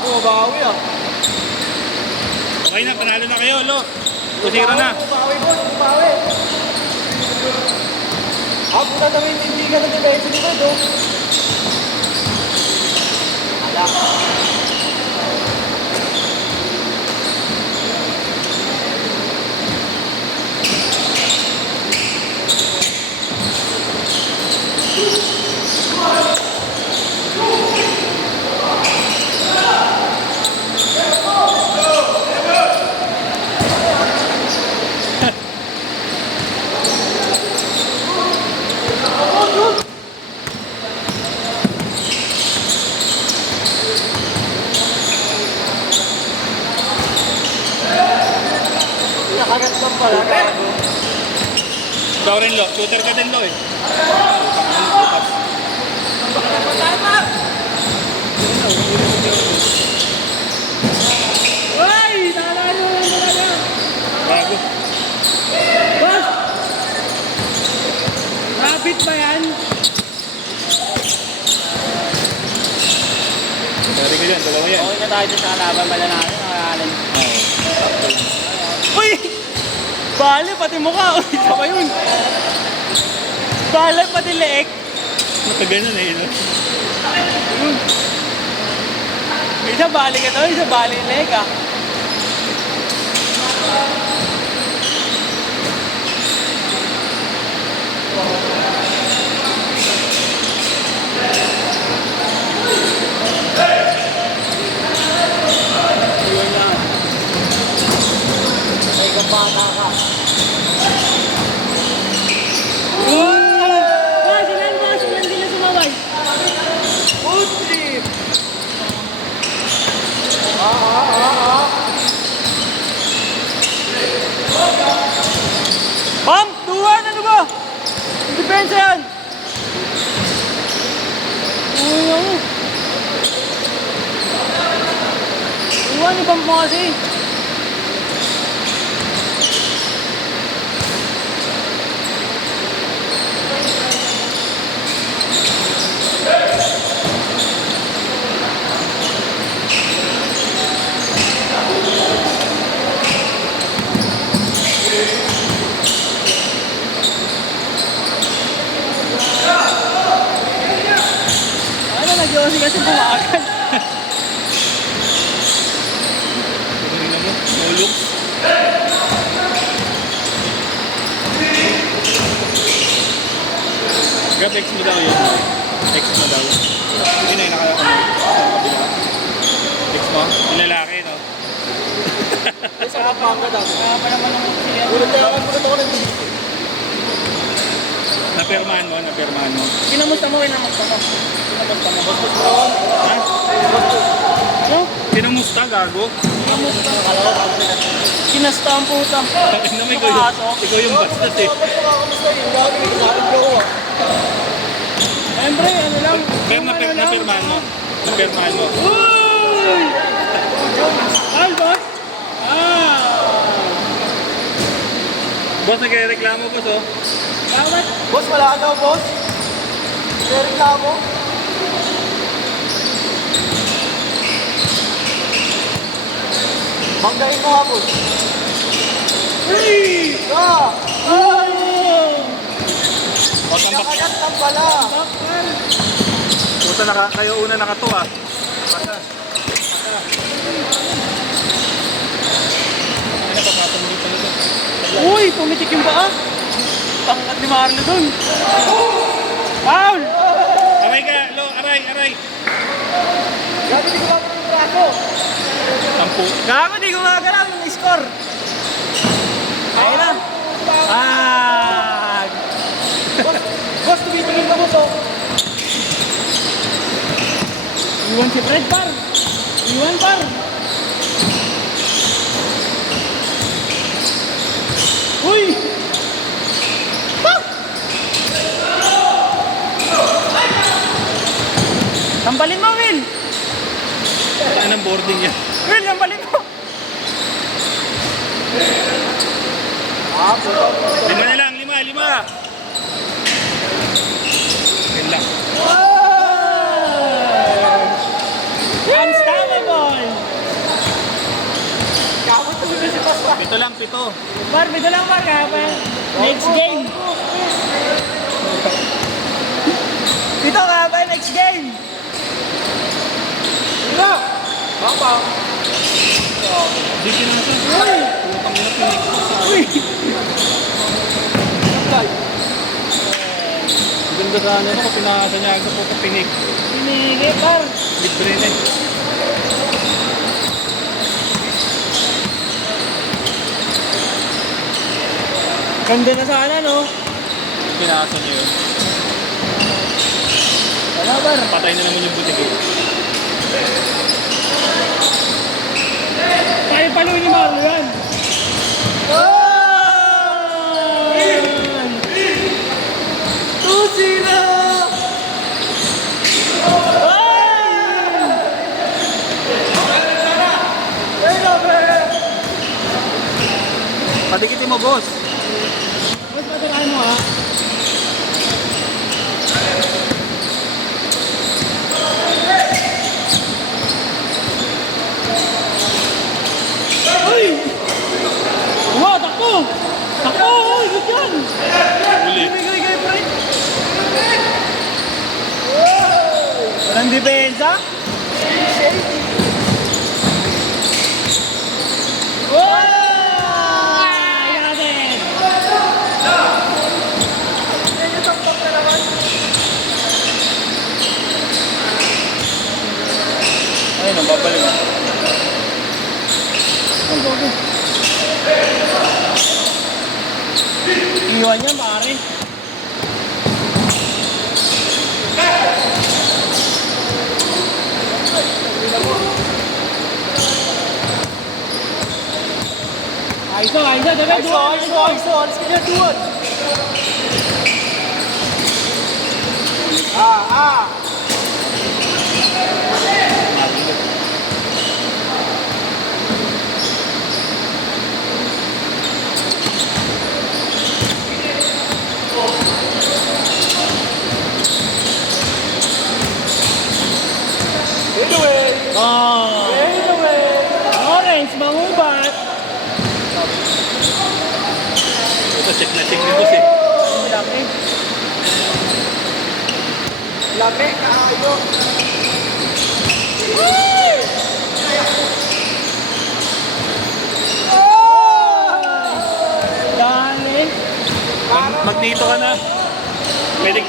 Bumabawi ah. Okay na, panalo na kayo, lo. 2-0 na. Bumabawi boss, bumabawi. Puta namin hindi ka ng depensa ni Bud, oh. Ala. Nakagat lang pala. Ikaw rin, lo. Shooter ka din, lo, eh. Uy! Nalalo lang talaga! Bago. Boss! Rabbit ba yan? Sorry ko yan, dalawa yan. Okay na tayo sa kalaban pala natin. Nakakalan. Uy! Bale, pati mukha. Uy, isa pa yun. Bale, pati leeg. Nakaganon eh, no? Isa bali ka to, isa bali leeg ah. Yun lang. Ay, kapata ka. Boss, ilan sila sumaway? Putri! Bam! Tuwan! Ano ba? Depensa yan! Uy, ano? Tuwan, ibang mo kasi. Ano, nag-iossi kasi bumagal. Tingnan mo, no look. Grab, X mo daw yun. X mo daw. Yun ay nakakabila. X mo? Yung lalaki, no? Sa kapang ka daw. Kaya pa naman ang siya. Ulit ako ng dito. Napirmahan mo. Kinamusta mo, kinamusta mo. Kinamusta mo. Ha? Ano? Kinamusta, gago? Kinamusta. Kinasta ang puta. Bakit naman ikaw yung bastos eh. Bakit nakakamusta yun? Bakit may kasakit ko ako ah? Siyempre, ano lang. Pero ano lang. napirmahan mo. Napirmahan mo. Uy! Ay, boss? Boss, nagre-reklamo, boss, oh. Bakit? Boss, wala daw, boss. May reklamo. Banggain mo nga, boss. Uy! Ah! Oh! O, tambak. Nakagat lang pala. Bakal! Puta, kayo una nakatuwa. Pasa. Ano pa patong dito nito? Uy! Pumitik yung paa. Tangkat ni Marlo dun. Foul! Aray ka, lo, aray. Grabe, di ko bakit yung braso. Tampo. Gago, di gumagalaw yung score. Kaya na. Ah! Boss, tumitingin ka, boss, oh. Iwan si Fred, par. Iwan, par. Uy! Ah! boarding yan. Will, yung balik mo. Lima na lang, lima. Yun lang. Unstoppable. Kamot tuloy na si Papa. Pito lang, pito. Bar, bito lang Bar. Next game. Dito nga ba, next game. Ina! Papa. Di kinasa. Uy! Putang ina, pinik. Uy! Ang ganda sa ano, kung pinakasa niya sa puto pinik. Pinigit, Bar. Libre na eh. Ganda na sana, no? Pinakasa niya yun. Wala, Bar. Patay na naman yung butik eh. Paluin ni Marlo yan. Tusina! Patikitin mo, boss. Mas patirahan mo, ha? Uy! Wow, takbo! Takbo! Uy, good yan! Uli. Gay, pre! Walang depensa? Ayun, ang babalik mo. Iwan niya, pare. Aiso, debe Aiso! Alis ka niya, duwan! Anyway! Oh, Anyway! orange, mangubat. Ito, check na check ni boss eh. Ang laki. Laki, kaayo! Dami. Magnito ka na. Pwede.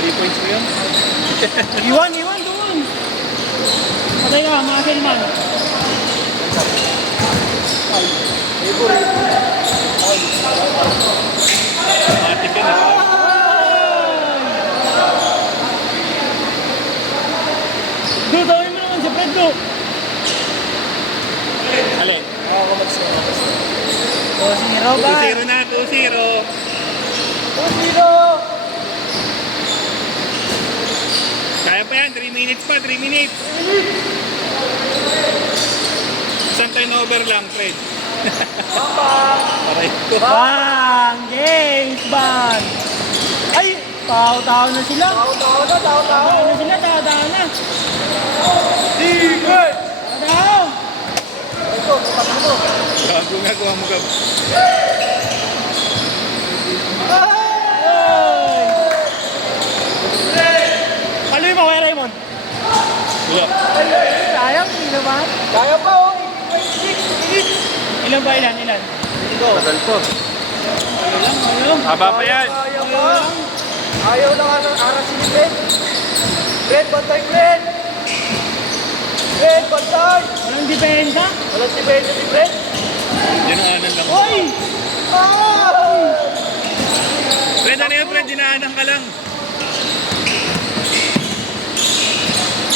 3 points mo yun? Iwan doon. Patay ka, mga Selman. Matik yan eh. Dudawin mo naman si Pedro. Alin? O, siniraw ba? 2-0 na, 2-0. Tusino! Kaya pa yan, 3 minutes pa, 3 minutes. Isang turnover lang, Fred. Aray ko. Bang! Games, bang! Ay! Tao-tao na sila. Tao na! Tao na sila, tao na. Tigay! Tao! Ito, kapag mo. Gago nga, kuha mo gab. Paluin mo, Kuya Raymond. Wala. Sayang, hindi naman. Kaya pa, oh! 26 minutes! Ilan ba ilan? Tagal po. Ano? Haba pa yan. Kaya pa! Ayaw na nga ng aras ni Fred! Fred, bantay Fred! Fred, bantay! Walang depensa? Walang si Fred si Fred! Dinaanan lang. Hoy! Fred, ano yun, Fred? Dinaanan ka lang.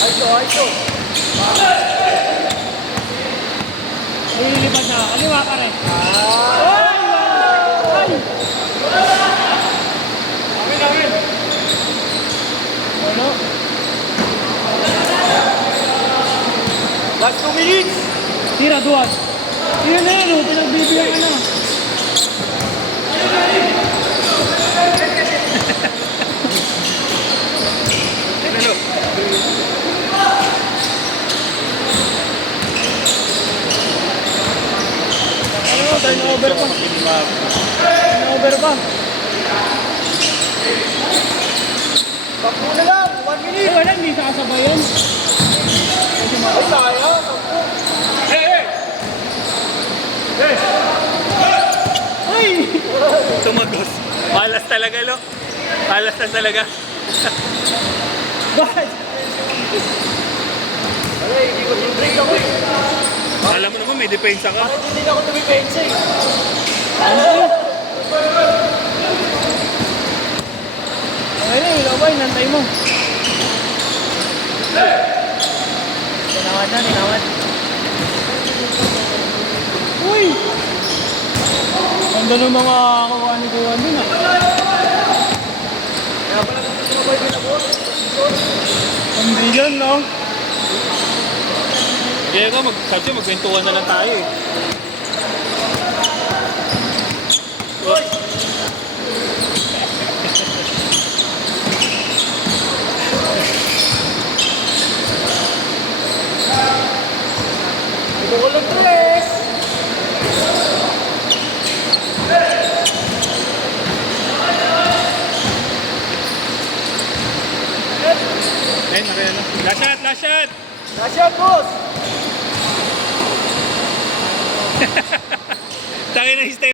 Aiso! Lilipad na. Kaliwa ka rin. Ay! Amin! Ano? Last 2 minutes. Tira, duwas. Yun na yan, oh. Pinagbibigyan ka na. Ano, turnover pa. Turnover pa. Takbo na lang. 1 minute. Wala, hindi sasabay yan. Ay, sayang. Ay! Tumagos. Malas talaga, lo. Malas na talaga. Bakit? Ay, hindi ko break ako eh. Alam mo naman, may depensa ka. Bakit hindi na ako tumipensa eh? Ano to? Okay na, ilabay, nantay mo. Tinawad na, tinawad. Uy! Ganda ng mga kakuha ni Kuhan dun ah. Kaya pala gusto ko ba yung pinabot? Hindi yan, no? Kaya ka, sadyo, magkwentuhan na lang tayo eh. Ito ko lang 3. Ayun, nakaya na. Last shot, last shot! Last shot, boss. Tayo na yung step.